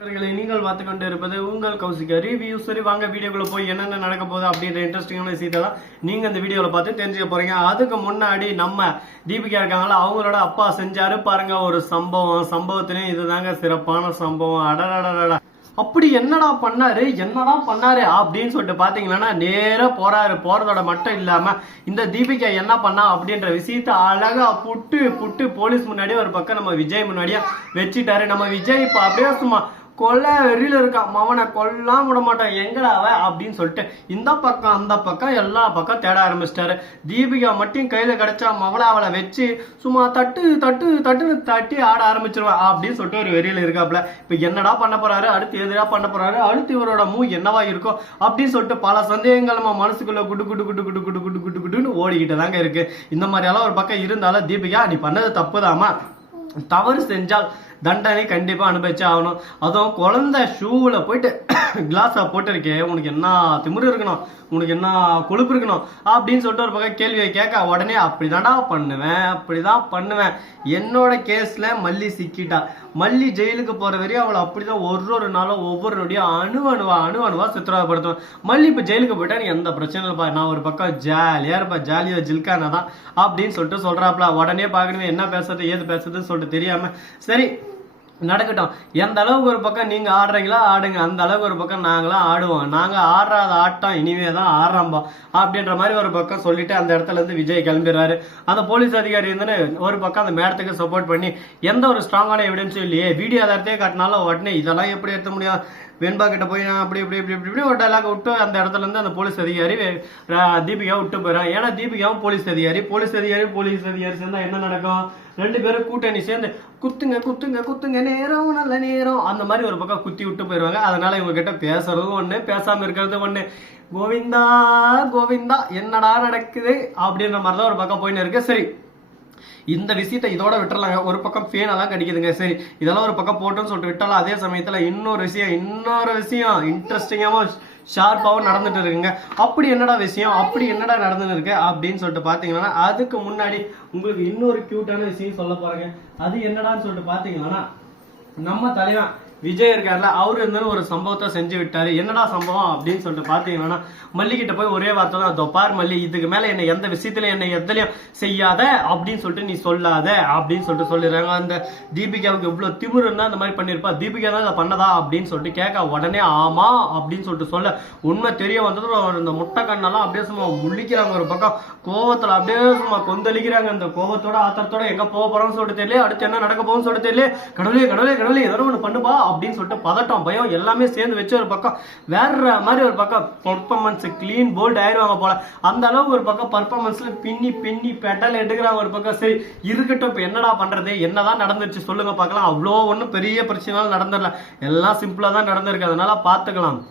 நீங்கள் பார்த்து கொண்டு இருப்பது உங்கள் கௌசிகா ரிவ்யூ. சரி வாங்க வீடியோக்குள்ள போய் என்னென்ன நடக்க போகுது அப்படின்ற இன்ட்ரெஸ்டிங்கான விஷயத்தெல்லாம் நீங்க இந்த வீடியோல பார்த்து தெரிஞ்சுக்க போறீங்க. அதுக்கு முன்னாடி நம்ம தீபிகா இருக்காங்களா, அவங்களோட அப்பா செஞ்சாரு பாருங்க ஒரு சம்பவத்திலையும் இதுதாங்க சிறப்பான சம்பவம். அடடடடா, அப்படி என்னடா பண்ணாரு அப்படின்னு சொல்லிட்டு பாத்தீங்கன்னா நேரா போறதோட மட்டும் இல்லாம இந்த தீபிகா என்ன பண்ணா அப்படின்ற விஷயத்த அழகா புட்டு போலீஸ் முன்னாடியே ஒரு பக்கம் நம்ம விஜய் முன்னாடியே வச்சுட்டாரு. நம்ம விஜய் இப்ப அப்படியே சும்மா கொல்ல வெறியில இருக்கான், மவனை கொல்லாம் விட மாட்டான் எங்கடாவ அப்படின்னு சொல்லிட்டு இந்த பக்கம் அந்த பக்கம் எல்லா பக்கம் தேட ஆரம்பிச்சிட்டாரு. தீபிகா மட்டும் கையில கிடைச்சா மவளை அவளை வச்சு சும்மா தட்டுன்னு தட்டி ஆட ஆரம்பிச்சிருவான் அப்படின்னு சொல்லிட்டு ஒரு வெறியில இருக்காப்ல. இப்ப என்னடா பண்ண போறாரு, அடுத்து எதிரா பண்ண போறாரு, அடுத்து இவரோட என்னவா இருக்கும் அப்படின்னு சொல்லிட்டு பல சந்தேகங்கள் நம்ம மனசுக்குள்ள குடுன்னு ஓடிக்கிட்டு தாங்க இருக்கு. இந்த மாதிரி எல்லாம் ஒரு பக்கம் இருந்தாலும் தீபிகா நீ பண்ணது தப்புதாமா, தவறு செஞ்சால் தண்டனை கண்டிப்பா அனுபவிச்சு ஆகணும். அதுவும் குழந்தை ஷூவில் போயிட்டு கிளாஸை போட்டிருக்கே, உனக்கு என்ன திமிரு இருக்கணும், உனக்கு என்ன கொழுப்பு இருக்கணும் அப்படின்னு சொல்லிட்டு ஒரு பக்கம் கேள்வியை கேட்க உடனே அப்படிதான் பண்ணுவேன். என்னோட கேஸ்ல மல்லி சிக்கிட்டா, மல்லி ஜெயிலுக்கு போற வரையும் அவளை அப்படிதான் ஒரு நாளும் ஒவ்வொரு நொடியும் அணுவா சித்திரவதைப்படுத்துவேன். மல்லி இப்ப ஜெயிலுக்கு போயிட்டா நீ எந்த பிரச்சனையும் இல்லப்பா, நான் ஒரு பக்கம் ஜாலியா இருப்பேன், ஜாலியா ஜில்கானா தான் அப்படின்னு சொல்லிட்டு சொல்றாப்ல. உடனே பாக்கணும் என்ன பேசுறது ஏது பேசுறதுன்னு சொல்லிட்டு தெரியாம சரி நடக்கட்டும், எந்த அளவுக்கு ஒரு பக்கம் நீங்க ஆடுறீங்களா ஆடுங்க, அந்த அளவுக்கு ஒரு பக்கம் நாங்களாம் ஆடுவோம், நாங்க ஆடுறாத ஆட்டம் இனிமே தான் ஆடுறோம் அப்படின்ற மாதிரி ஒரு பக்கம் சொல்லிட்டு அந்த இடத்துல இருந்து விஜய் கிளம்பிடுறாரு. அந்த போலீஸ் அதிகாரி வந்து ஒரு பக்கம் அந்த மேடத்துக்கு சப்போர்ட் பண்ணி எந்த ஒரு ஸ்ட்ராங்கான எவிடன்ஸும் இல்லையே, வீடியோ ஆதாரத்தையே காட்டினாலும் உடனே இதெல்லாம் எப்படி எடுத்த முடியும், வெண்பா கிட்ட போய் நான் இப்படி ஒரு டைலாக் விட்டு அந்த இடத்துல இருந்து அந்த போலீஸ் அதிகாரி தீபிகா விட்டு போயிடறான். ஏன்னா தீபிகாவும் போலீஸ் அதிகாரி சேர்ந்தா என்ன நடக்கும், ரெண்டு பேரும் கூட்டணி சேர்ந்து குத்துங்க நேரம் நல்ல நேரம் அந்த மாதிரி ஒரு பக்கம் குத்தி விட்டு போயிடுவாங்க. அதனால இவங்க கிட்ட பேசுறதும் ஒண்ணு, பேசாம இருக்கிறது ஒண்ணு. கோவிந்தா என்னடா நடக்குது அப்படின்ற மாதிரிதான் ஒரு பக்கம் போயின்னு இருக்கு. சரி இந்த விஷயத்தை இதோட விட்டுறலாங்க, ஒரு பக்கம் ஃபேனெல்லாம் கடிக்குதுங்க. சரி இதெல்லாம் ஒரு பக்கம் போட்டோன்னு சொல்லிட்டு விட்டாலும் அதே சமயத்துல இன்னொரு விஷயம் இன்ட்ரெஸ்டிங்காவும் ஷார்ப்பாகவும் நடந்துட்டு இருக்குங்க. அப்படி என்னடா நடந்துன்னு இருக்கு அப்படின்னு சொல்லிட்டு பாத்தீங்கன்னா அதுக்கு முன்னாடி உங்களுக்கு இன்னொரு கியூட்டான விஷயம் சொல்ல போறேங்க. அது என்னடான்னு சொல்லிட்டு பாத்தீங்கன்னா நம்ம தலைவன் விஜய் இருக்காருல, அவரு இருந்தாலும் ஒரு சம்பவத்தை செஞ்சு விட்டாரு. என்னடா சம்பவம் அப்படின்னு சொல்லிட்டு பாத்தீங்கன்னா மல்லிகிட்ட போய் ஒரே வார்த்தை தான், தொப்பார் மல்லி இதுக்கு மேல என்ன எந்த விஷயத்துல என்ன எதுலயும் செய்யாத அப்படின்னு சொல்லிட்டு நீ சொல்லாத அப்படின்னு சொல்லிட்டு சொல்லிடுறாங்க. அந்த தீபிகாவுக்கு இவ்வளவு திமிரு இருந்தா அந்த மாதிரி பண்ணிருப்பா, தீபிகா தான் இதை பண்ணதா அப்படின்னு சொல்லிட்டு கேட்க உடனே ஆமா அப்படின்னு சொல்லிட்டு சொல்ல உண்மை தெரிய வந்தது. இந்த முட்டை கண்ணெல்லாம் அப்படியே சும்மா முழிக்கிறாங்க, ஒரு பக்கம் கோவத்துல அப்படியே சும்மா கொந்தளிக்கிறாங்க. அந்த கோவத்தோட ஆத்திரத்தோட எங்க போக போறோம்னு சொல்லிட்டு தெரியல, அடுத்து என்ன நடக்க போகும்னு சொல்லிட்டு தெரியல. கடவுளே ஏதோ ஒண்ணு பண்ணுப்பா அப்படின்னு சொல்லிட்டு பதட்டம் பயம் எல்லாமே சேர்ந்து வச்சு ஒரு பக்கம் வேற மாதிரி ஒரு பக்கம் பெர்ஃபார்மன்ஸ் கிளீன் போல்ட் ஆயிடுவாங்க போல. அந்த அளவுக்கு ஒரு பக்கம் பெர்ஃபார்மன்ஸ்ல பின்னி பெட்டல் எடுக்கிறாங்க ஒரு பக்கம். சரி இருக்கட்டும், இப்ப என்னடா பண்றது, என்னதான் நடந்துச்சு சொல்லுங்க பார்க்கலாம். அவ்வளோ ஒன்றும் பெரிய பிரச்சனை நடந்துடல, எல்லாம் சிம்பிளா தான் நடந்திருக்கு, அதனால பாத்துக்கலாம்.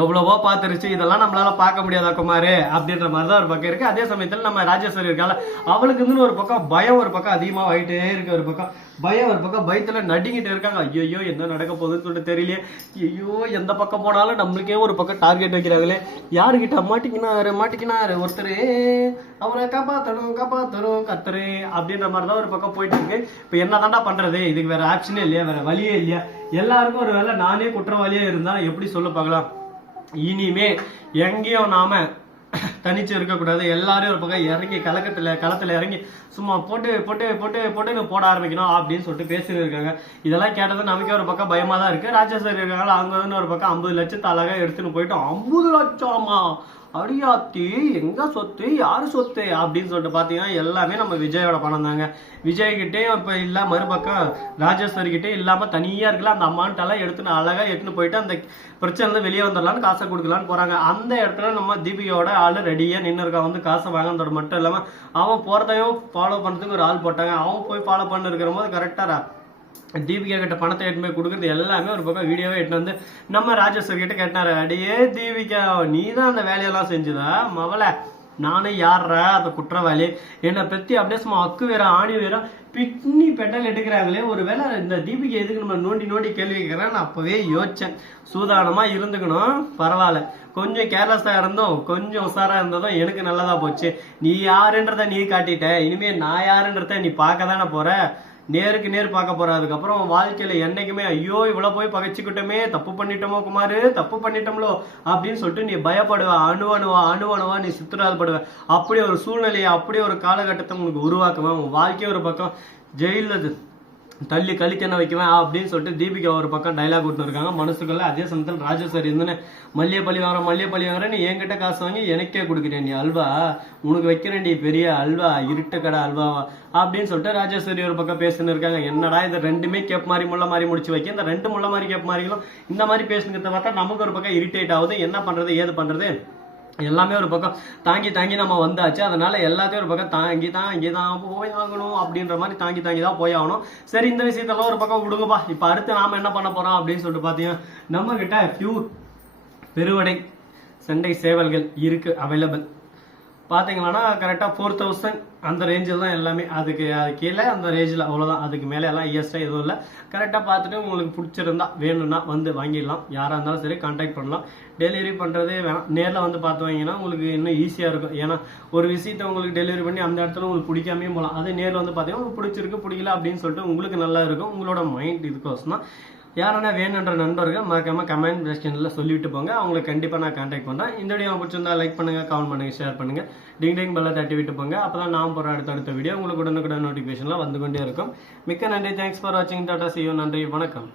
எவ்வளவோ பார்த்துருச்சு, இதெல்லாம் நம்மளால பார்க்க முடியாதா குமாரு அப்படின்ற மாதிரிதான் ஒரு பக்கம் இருக்கு. அதே சமயத்துல நம்ம ராஜேஸ்வரி இருக்கால, அவளுக்கு வந்து ஒரு பக்கம் பயம் ஒரு பக்கம் அதிகமா ஆயிட்டே இருக்கு. ஒரு பக்கம் பயத்துல நடுங்கிட்டு இருக்காங்க. ஐயோ என்ன நடக்க போகுதுன்னு சொல்லிட்டு தெரியலையே, ஐயோ எந்த பக்கம் போனாலும் நம்மளுக்கே ஒரு பக்கம் டார்கெட் வைக்கிறாங்களே, யாருக்கிட்ட மாட்டிக்கினாரு ஒருத்தர், அவரை காப்பாத்தணும் கத்தரு அப்படின்ற மாதிரிதான் ஒரு பக்கம் போயிட்டு இருக்கு. இப்ப என்னதான்டா பண்றது, இதுக்கு வேற ஆப்ஷனே இல்லையா, வேற வழியே இல்லையா, எல்லாருக்கும் ஒரு வேலை நானே குற்றவாளியா இருந்தா எப்படி சொல்ல பார்க்கலாம். இனிமே எங்கேயும் நாம தனிச்சு இருக்கக்கூடாது, எல்லாரும் ஒரு பக்கம் இறங்கி களத்துல இறங்கி சும்மா போட்டு போட ஆரம்பிக்கணும் அப்படின்னு சொல்லிட்டு பேசிட்டு இருக்காங்க. இதெல்லாம் கேட்டது நமக்கே ஒரு பக்கம் பயமா தான் இருக்கு. ராஜேஸ்வரி இருக்காங்க, அவங்க வந்து ஒரு பக்கம் 50 லட்சத்தை அழகா எடுத்துன்னு போயிட்டோம். 50 லட்சமா அடியாத்தி, எங்க சொத்து யாரு சொத்து அப்படின்னு சொல்லிட்டு பாத்தீங்கன்னா எல்லாமே நம்ம விஜயோட பணம் தாங்க. விஜய்கிட்டே இப்ப இல்ல, மறுபக்கம் ராஜேஸ்வரி கிட்டே இல்லாம தனியா இருக்குல்ல, அந்த அமௌண்ட் எல்லாம் எடுத்துன்னு அழகா எடுத்துன்னு போயிட்டு அந்த பிரச்சனை வெளியே வந்துடலான்னு காசை கொடுக்கலான்னு போறாங்க. அந்த இடத்துல நம்ம தீபிகாவோட ஆளு ரெடியா நின்று இருக்கான், வந்து காசை வாங்கினதோட மட்டும் இல்லாம அவன் போறதையும் ஃபாலோ பண்றதுக்கு ஒரு ஆள் போட்டாங்க. அவன் போய் ஃபாலோ பண்ண இருக்கிற போது கரெக்டா தீபிகா கிட்ட பணத்தை எடுத்து கொடுக்கறது எல்லாமே ஒரு பக்கம் வீடியோவே எடுத்து வந்து நம்ம ராஜேஸ்வரி கிட்ட கேட்டாரு, அடியே தீபிகா நீ தான் அந்த வேலையெல்லாம் செஞ்சுதா மவளை, நானும் யார்றா அந்த குற்றவாளி, என்னை பத்தி அப்படியே சும்மா அக்கு வேற ஆணி வேற பின்னி பெட்டல் எடுக்கிறாங்களே, ஒரு வேளை இந்த தீபிகா எதுக்கு நம்ம நோண்டி கேள்வி கேட்கிறேன். நான் அப்பவே யோசிச்சேன், சூதானமா இருந்துக்கணும், பரவாயில்ல, கொஞ்சம் கேர்லெஸ்ஸா இருந்தோம், கொஞ்சம் உசாரா இருந்ததும் எனக்கு நல்லதா போச்சு. நீ யாருன்றத நீ காட்டிட்ட, இனிமே நான் யாருன்றத நீ பார்க்க தானே போற, நேருக்கு நேர் பார்க்க போற. அதுக்கப்புறம் வாழ்க்கையில என்னைக்குமே ஐயோ இவ்வளவு போய் பகைச்சுக்கிட்டோமே, தப்பு பண்ணிட்டோமோ குமாரு, தப்பு பண்ணிட்டோம்லோ அப்படின்னு சொல்லிட்டு நீ பயப்படுவ, அணுவணுவா நீ சித்திரால் படுவ. அப்படி ஒரு சூழ்நிலையை, அப்படி ஒரு காலகட்டத்தை உங்களுக்கு உருவாக்குவேன். உன் வாழ்க்கைய ஒரு பக்கம் ஜெயில தள்ளி கழிக்கன வைக்குவேன் அப்படின்னு சொல்லிட்டு தீபிகா ஒரு பக்கம் டைலாக் விட்டு இருக்காங்க மனசுக்குள்ள. அதே சமயத்தில் ராஜேஸ்வரி இருந்துன்னு மல்லிகை பழி வாங்குறேன், நீ என்கிட்ட காசு வாங்கி எனக்கே கொடுக்குறேன், நீ அல்வா உனக்கு வைக்கிறேன், நீ பெரிய அல்வா, இருட்டு கடை அல்வாவா அப்படின்னு சொல்லிட்டு ராஜேஸ்வரி ஒரு பக்கம் பேசுன்னு இருக்காங்க. என்னடா இது ரெண்டுமே கேப் மாதிரி முள்ள மாதிரி முடிச்சு வைக்க, இந்த ரெண்டு முள்ள மாதிரி கேப் மாதிரிகளும் இந்த மாதிரி பேசுங்கிறத பார்த்தா நமக்கு ஒரு பக்கம் இரிட்டேட் ஆகுது. என்ன பண்றது ஏது பண்றது எல்லாமே ஒரு பக்கம் தாங்கி நம்ம வந்தாச்சு. அதனால எல்லாத்தையும் ஒரு பக்கம் தாங்கி தான் போய் ஆகணும் அப்படின்ற மாதிரி தாங்கி தான் போய் ஆகணும். சரி, இந்த விஷயத்தெல்லாம் ஒரு பக்கம் விடுங்கப்பா. இப்ப அடுத்து நாம என்ன பண்ண போறோம் அப்படின்னு சொல்லிட்டு பாத்தீங்கன்னா, நம்ம கிட்ட பியூர் பெருவடை சண்டை சேவல்கள் இருக்கு அவைலபிள். பார்த்தீங்கன்னா கரெக்டாக 4000 அந்த ரேஞ்சில் தான் எல்லாமே. அதுக்கு கீழே அந்த ரேஞ்சில் அவ்வளோதான். அதுக்கு மேலே எல்லாம் இஎஸ்ஐ எதுவும் இல்லை. கரெக்டாக பார்த்துட்டு உங்களுக்கு பிடிச்சிருந்தா வேணும்னா வந்து வாங்கிடலாம். யாராக இருந்தாலும் சரி கான்டாக்ட் பண்ணலாம். டெலிவரி பண்ணுறதே வேணாம், நேரில் வந்து பார்த்து வாங்கினா உங்களுக்கு இன்னும் ஈஸியாக இருக்கும். ஏன்னா ஒரு விஷயத்தை உங்களுக்கு டெலிவரி பண்ணி அந்த இடத்துல உங்களுக்கு பிடிக்காமே போகலாம். அதே நேரில் வந்து பார்த்தீங்கன்னா உங்களுக்கு பிடிச்சிருக்கு பிடிக்கல அப்படின்னு சொல்லிட்டு உங்களுக்கு நல்லா இருக்கும். உங்களோட மைண்ட் இதுக்கோசம் தான். யாரா வேணுன்ற நண்பர்கள் மறக்காம கமெண்ட் செக்ஷன்ல சொல்லிட்டு போங்க. அவங்களுக்கு கண்டிப்பா நான் கான்டாக்ட் பண்றேன். இந்த வீடியோ பிடிச்சிருந்தா லைக் பண்ணுங்க, கமெண்ட் பண்ணுங்க, ஷேர் பண்ணுங்க, டிங் பெல்ல தட்டி விட்டு போங்க. அப்பதான் நான் போற அடுத்த வீடியோ உங்களுக்கு உடனுக்குடன் நோட்டிபிகேஷன்ல வந்து கொண்டே இருக்கும். மிக்க நன்றி. தேங்க்ஸ் ஃபார் வாட்சிங். Tata, see you. நன்றி, வணக்கம்.